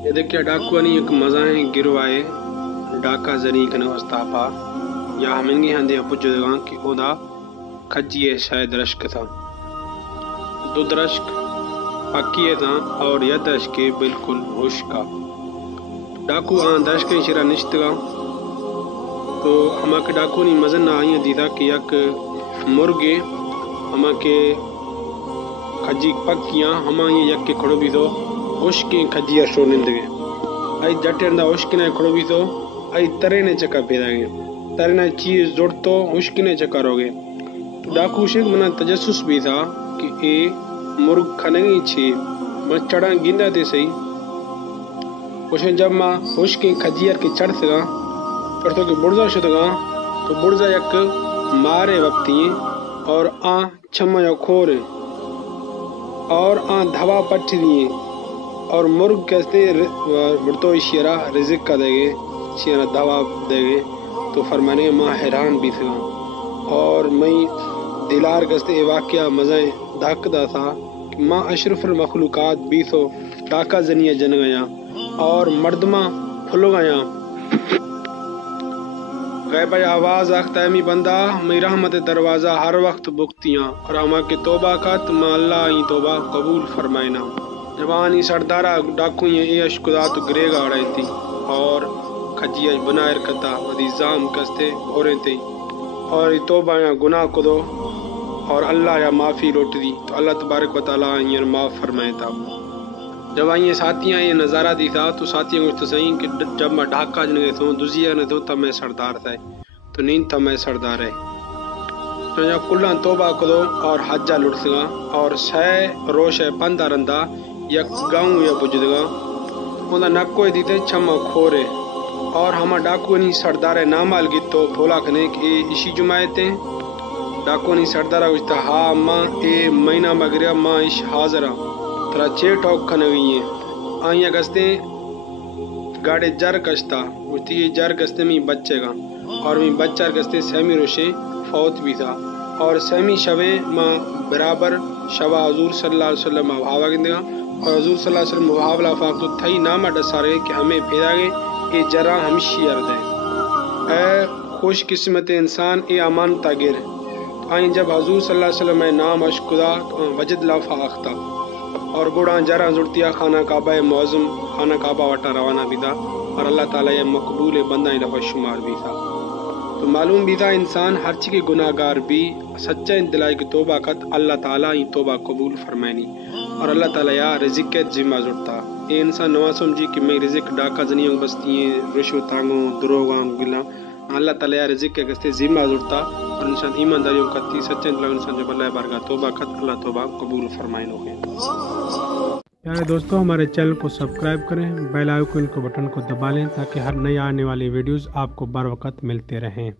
ये देखिए डाकुआनी एक मजा है गिरवाए डाका जरी कने वस्तापा या हमेंगे हंदे पुजगा कि ओदा खजिए शायद रश्क था दो दरश्क पक्की था और यह दरश्क के बिल्कुल होश का डाकू दरश्क शिरा निश्तगा तो हमारे डाकू नहीं मजन ना आई दी था कि यक मुर्गे हमारे खजी पक्कियाँ हम ये यक के खड़ो भी तो उश्के खजिया शो निंदगे आई जटेंदा उश्के ने खड़ो भी तो आई तरे ने चक्का पेदागे तरे ने चीज जोड़ तो उश्के ने चक्का रोगे तो डाकू शेख मना तजस्सुस भी था कि ए मुर्ग खनेगी छे मैं चढ़ा गिंदा थे सही उसे जब माँ उश्के खजियर के चढ़ सका पर तो कि बुर्जा शुदगा तो बुर्जा यक मारे वक्ती और आ छम खोरे और आ धवा पट दिए और मुर्ग कहते बुरतो शेरा रिजिक का देगे शेरा दवा देगे तो फरमाने माँ हैरान भी था और मैं दिलार कहते वाक़या मज़े धाकदा था कि माँ अशरफुल मखलूकात भी तो डाका जनिया जन गया और मर्दमा फुल गया गैब आवाज़ अख्तामी बंदा मैं रहमत दरवाज़ा हर वक्त बुकतियाँ और हमा के तोबा का तुम अल्लाह ही तोबा कबूल फरमाइना जवानी सरदारा डाकू ये अशकुदा तो ग्रेगा अड़ाई थी और खजिया बनायर कता वदीजाम कस्ते औरें थी और तोबा या गुनाह को दो और अल्लाह या माफ़ी लौट दी तो अल्लाह तबारक व तआला ये माफ़ फरमाए था जब ये साथियाँ ये नज़ारा दी था तो साथियों को तो सही कि जब मैं ढाका जन गए तो दुजिया ने तो तब मैं सरदार था तो नींद था मैं सरदार है तो जब कुल्ला तोबा को दो और हज्जा लुट सगा और सह रोश है पंदा रंदा या गाँव या बुझदगा उनका नक्को दी थे छमा खोरे और हम डाकू नहीं सरदार नामाल गितो भोला खने कि इसी जुमायते डाकू नहीं सरदारा उठता हा माँ ए महीना मगरिया माँ इश हाजरा तरा चे टॉक खने गई है आइया गस्ते गाड़े जर कश्ता उठती जर गस्ते में बच्चे का और मैं बच्चा गस्ते सहमी रोशे फौत भी था और सहमी शवे माँ बराबर शवा हजूर सल्लल्लाहु अलैहि वसल्लम भावा गिंदेगा और हजूर सल्लल्लाहु अलैहि वसल्लम मुहावला फाक तो थई नामा डसारे कि हमें भेजा गए ये जरा हम शियर दे ए खुश किस्मत इंसान ए अमान तागिर आई जब हजूर सल्लल्लाहु अलैहि वसल्लम नाम अशकुदा वजद ला फाख्ता और गुड़ा जरा जुड़तिया खाना काबा मौज़म खाना काबा वटा रवाना भी था और अल्लाह ताला ये मकबूल बंदा दफ़ा शुमार भी था तो मालूम भी था इंसान हर चीज़ के गुनाहगार भी सच्चा दिलाई की तोबा कत अल्लाह ताला ही तोबा कबूल फरमानी और अल्लाह ताला या रिजिक के जिम्मा जुड़ता ये इंसान नवा समझी कि मैं रिजिक डाका जनियों बस्ती रिश्वत तांगों दरोगा गिला अल्लाह ताला या रिजिक के कस्ते जिम्मा जुड़ता और इंसान ईमानदारियों कत्ती सच्चे दिलाई इंसान जब अल्लाह बारगा तोबा कत अल्लाह तोबा कबूल फरमाइन हो गए। प्यारे दोस्तों हमारे चैनल को सब्सक्राइब करें बेल आइकन को बटन को दबा लें ताकि हर नई आने वाली वीडियोस आपको बर वक्त मिलते रहें।